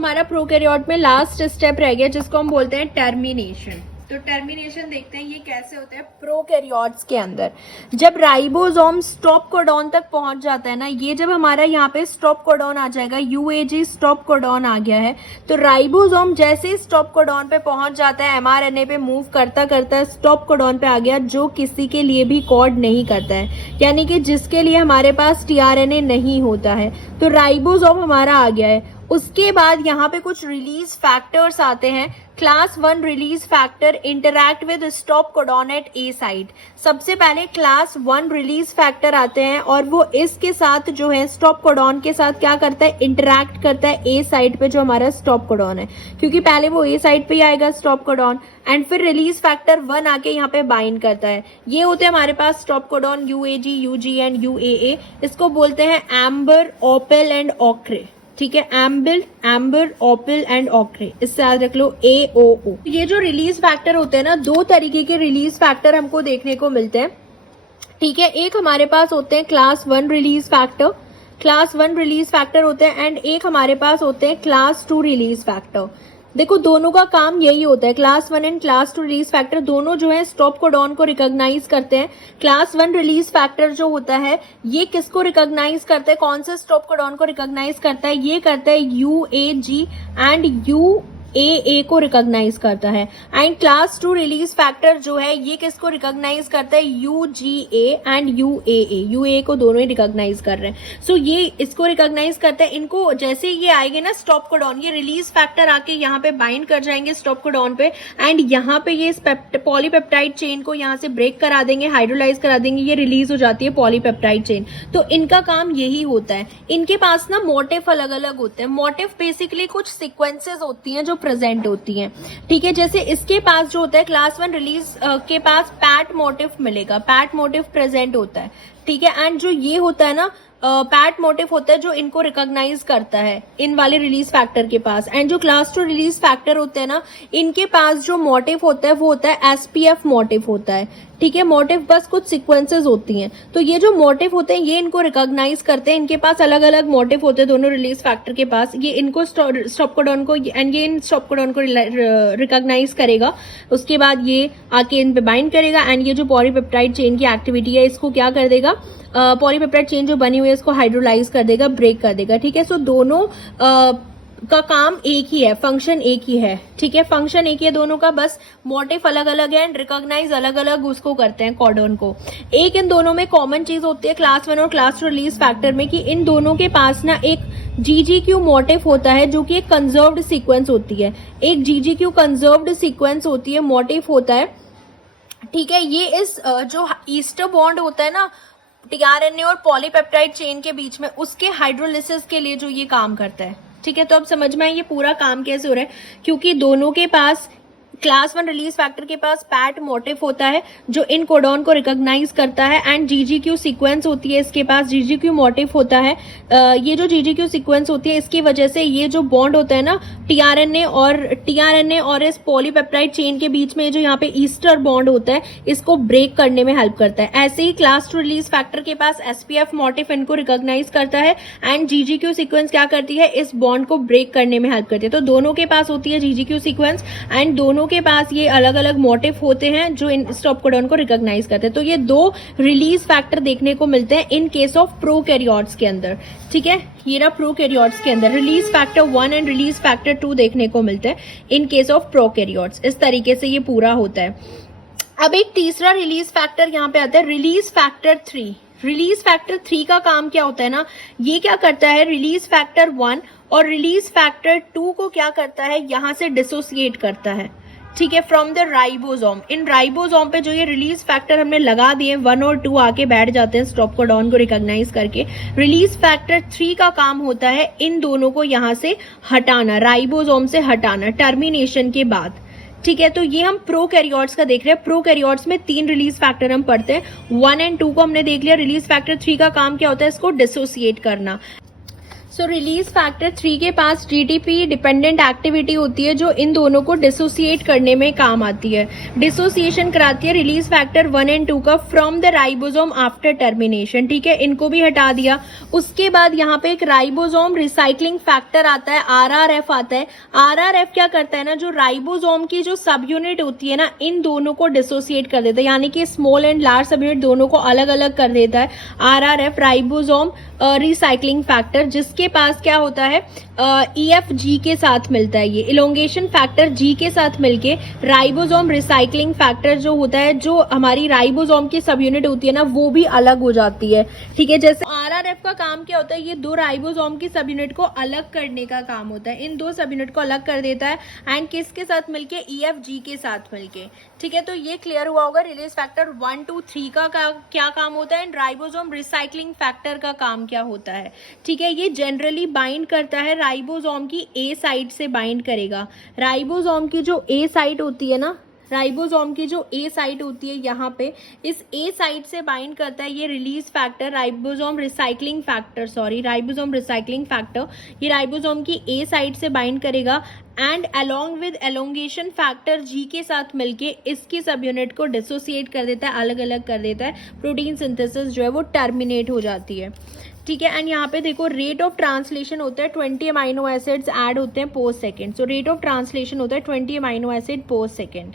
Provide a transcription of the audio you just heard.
हमारा प्रोकैरियोट में last step रह गया जिसको हम बोलते हैं टर्मिनेशन। तो टर्मिनेशन देखते हैं ये कैसे होता है प्रोकैरियोट्स के अंदर। जब राइबोसोम स्टॉप कोडॉन तक पहुंच जाता है ना, ये जब हमारा यहाँ पे स्टॉप कोडॉन आ जाएगा, यूएजी स्टॉप कोडॉन आ गया है, तो राइबोसोम जैसे ही स्टॉप कोडॉन पे पहुंच जाता है, एमआरएनए पे मूव करता करता स्टॉप कोडॉन पे आ गया, जो किसी के लिए भी कोड नहीं करता है, यानी कि जिसके लिए हमारे पास टीआरएनए नहीं होता है। तो राइबोसोम हमारा आ गया है। उसके बाद यहाँ पे कुछ रिलीज फैक्टर्स आते हैं। Class 1 release factor interact with stop codon at a site. सबसे पहले क्लास 1 रिलीज फैक्टर आते हैं और वो इसके साथ जो है स्टॉप कोडॉन के साथ क्या करता है, इंटरैक्ट करता है ए साइट पे जो हमारा स्टॉप कोडॉन है, क्योंकि पहले वो ए साइट पे ही आएगा स्टॉप कोडॉन, एंड फिर रिलीज फैक्टर 1 आके यहाँ पे बाइंड करता है। ये होते हैं हमारे पास stop codon UAG, UG and UAA. इसको बोलते हैं एम्बर, ओपेल एंड ऑक्रे। ठीक है, एम्बर, ओपिल एंड ऑक्रे, इससे याद रख लो AOO। ये जो रिलीज फैक्टर होते हैं ना, दो तरीके के रिलीज फैक्टर हमको देखने को मिलते हैं। ठीक है, एक हमारे पास होते हैं class 1 release factor, class 1 release factor होते हैं, एंड एक हमारे पास होते हैं क्लास 2 रिलीज फैक्टर। देखो दोनों का काम यही होता है, class 1 and class 2 release factor दोनों जो है स्टॉप कोडॉन को रिकॉग्नाइज करते हैं। क्लास 1 रिलीज फैक्टर जो होता है ये किसको रिकॉग्नाइज करता है, कौन से स्टॉप कोडॉन को रिकॉग्नाइज करता है, ये करता है UAG एंड UAA को रिकॉग्नाइज करता है। एंड क्लास 2 रिलीज फैक्टर जो है ये किसको रिकॉग्नाइज करता है, UGA एंड UAA को दोनों ही रिकॉग्नाइज कर रहे हैं। सो ये इसको रिकॉग्नाइज करते हैं। इनको जैसे ये आएंगे ना स्टॉप कोडॉन, ये रिलीज फैक्टर आके यहाँ पे बाइंड कर जाएंगे स्टॉप कोडॉन पे, एंड यहाँ पे ये पॉलीपेप्टाइड चेन को यहाँ से ब्रेक करा देंगे, हाइड्रोलाइज करा देंगे, ये रिलीज हो जाती है पॉलीपेप्टाइड चेन। तो इनका काम यही होता है। इनके पास ना मोटिफ अलग अलग होते हैं। मोटिफ बेसिकली कुछ सिक्वेंसेस होती हैं जो प्रेजेंट होती हैं। ठीक है, जैसे इसके पास जो होता है क्लास 1 रिलीज के पास पैट मोटिफ मिलेगा, पैट मोटिफ प्रेजेंट होता है। ठीक है, एंड जो ये होता है ना पैट मोटिफ होता है जो इनको रिकॉग्नाइज करता है इन वाले रिलीज फैक्टर के पास। एंड जो क्लास 2 रिलीज फैक्टर होते हैं ना, इनके पास जो मोटिफ होता है वो होता है SPF मोटिफ होता है। ठीक है, मोटिफ बस कुछ सीक्वेंसेस होती हैं। तो ये जो मोटिफ होते हैं ये इनको रिकॉग्नाइज करते हैं। इनके पास अलग अलग मोटिफ होते हैं दोनों रिलीज फैक्टर के पास। ये इनको स्टॉप कोडॉन को एंड ये इन स्टॉप कोडॉन को रिकॉग्नाइज करेगा। उसके बाद ये आके इन पे बाइंड करेगा, एंड ये जो पॉलीपेप्टाइड चेन की एक्टिविटी है इसको क्या कर देगा, पॉलीपेप्टाइड चेन जो बनी हुई है इसको हाइड्रोलाइज कर देगा, ब्रेक कर देगा। ठीक है, सो दोनों का काम एक ही है, फंक्शन एक ही है। ठीक है, फंक्शन एक ही है दोनों का, बस मोटिफ अलग अलग है एंड रिकॉग्नाइज अलग अलग उसको करते हैं कोडॉन को। एक इन दोनों में कॉमन चीज होती है क्लास 1 और क्लास 2 रिलीज फैक्टर में, कि इन दोनों के पास ना एक GGQ मोटिफ होता है जो कि एक कंजर्व्ड सीक्वेंस होती है। एक GGQ कंजर्व्ड सीक्वेंस होती है, मोटिफ होता है। ठीक है, ये इस जो ईस्टर बॉन्ड होता है ना टीआरएनए और पॉलीपेप्टाइड चेन के बीच में, उसके हाइड्रोलिसिस के लिए जो ये काम करता है। ठीक है, तो अब समझ में आए ये पूरा काम कैसे हो रहा है, क्योंकि दोनों के पास क्लास 1 रिलीज फैक्टर के पास पैट मोटिफ होता है जो इन कोडॉन को रिकॉग्नाइज करता है, एंड GGQ सीक्वेंस होती है इसके पास, GGQ मोटिफ होता है। ये जो GGQ सीक्वेंस होती है इसकी वजह से ये जो बॉन्ड होता है ना टीआरएनए और इस पॉलीपेप्टाइड चेन के बीच में जो यहाँ पे ईस्टर बॉन्ड होता है इसको ब्रेक करने में हेल्प करता है। ऐसे ही क्लास 2 रिलीज फैक्टर के पास SPF मोटिफ इनको रिकॉग्नाइज करता है, एंड GGQ सीक्वेंस क्या करती है, इस बॉन्ड को ब्रेक करने में हेल्प करती है। तो दोनों के पास होती है GGQ सीक्वेंस, एंड दोनों के पास ये अलग अलग मोटिफ होते हैं जो इन स्टॉप कोडॉन को रिकॉग्नाइज करते हैं। तो ये दो रिलीज फैक्टर देखने को मिलते हैं इन केस ऑफ प्रोकैरियोट्स के अंदर। ठीक है, ये रहा प्रोकैरियोट्स के अंदर release factor 1 and release factor 2 देखने को मिलते हैं इन केस ऑफ प्रोकैरियोट्स। इस तरीके से ये पूरा होता है। अब एक तीसरा रिलीज फैक्टर यहाँ पे आता है, रिलीज फैक्टर 3। रिलीज फैक्टर 3 का काम क्या होता है ना, ये क्या करता है, रिलीज फैक्टर 1 और रिलीज फैक्टर 2 को क्या करता है, यहाँ से डिसोसिएट करता है। ठीक है, from the ribosome. In ribosome पे जो ये रिलीज फैक्टर हमने लगा दिए 1 और 2 आके बैठ जाते हैं स्टॉप कोडॉन को रिकॉग्नाइज करके। रिलीज फैक्टर 3 का काम होता है इन दोनों को यहाँ से हटाना, राइबोसोम से हटाना टर्मिनेशन के बाद। ठीक है, तो ये हम प्रोकैरियोट्स का देख रहे हैं। प्रोकैरियोट्स में 3 रिलीज फैक्टर हम पढ़ते हैं। 1 एंड 2 को हमने देख लिया। रिलीज फैक्टर 3 का काम क्या होता है, इसको डिसोसिएट करना। सो रिलीज फैक्टर 3 के पास जीटीपी डिपेंडेंट एक्टिविटी होती है जो इन दोनों को डिसोसिएट करने में काम आती है। डिसोसिएशन कराती है रिलीज फैक्टर 1 एंड 2 का from the ribosome after termination. ठीक है, इनको भी हटा दिया। उसके बाद यहाँ पे एक राइबोसोम रिसाइक्लिंग फैक्टर आता है, आरआरएफ आता है। आरआरएफ क्या करता है ना, जो राइबोसोम की जो सब यूनिट होती है ना, इन दोनों को डिसोसिएट कर देता है, यानी कि स्मॉल एंड लार्ज सब यूनिट दोनों को अलग अलग कर देता है आरआरएफ, राइबोसोम रिसाइक्लिंग फैक्टर, जिसके पास क्या होता है EFG के साथ मिलता है। ये इलोंगेशन फैक्टर G के साथ मिलके राइबोसोम रिसाइक्लिंग फैक्टर जो होता है, जो हमारी राइबोसोम की सब यूनिट होती है ना, वो भी अलग हो जाती है। ठीक है, जैसे आरआरएफ का काम क्या होता है, ये दो राइबोसोम की सब यूनिट को अलग करने का काम होता है। इन दो सब यूनिट को अलग कर देता है एंड किसके साथ मिलके, EFG के साथ मिलके। ठीक है, तो ये क्लियर हुआ होगा रिलीज फैक्टर 1, 2, 3 का क्या काम होता है एंड राइबोसोम रिसाइक्लिंग फैक्टर का काम क्या होता है। ठीक है, ये जनरली बाइंड करता है राइबोसोम की ए साइट से बाइंड करेगा। राइबोसोम की जो ए साइट होती है ना, राइबोसोम की जो ए साइट होती है यहाँ पे, इस ए साइट से बाइंड करता है ये release factor, ribosome recycling factor. ये राइबोसोम की ए साइट से बाइंड करेगा and along with elongation factor G के साथ मिलके इसकी सब यूनिट को डिसोसिएट कर देता है, अलग अलग कर देता है। प्रोटीन सिंथेसिस जो है वो टर्मिनेट हो जाती है। ठीक है, एंड यहाँ पे देखो रेट ऑफ ट्रांसलेशन होता है 20 अमाइनो एसिड्स ऐड होते हैं पर second. So rate of translation होता है 20 अमाइनो एसिड पर सेकेंड।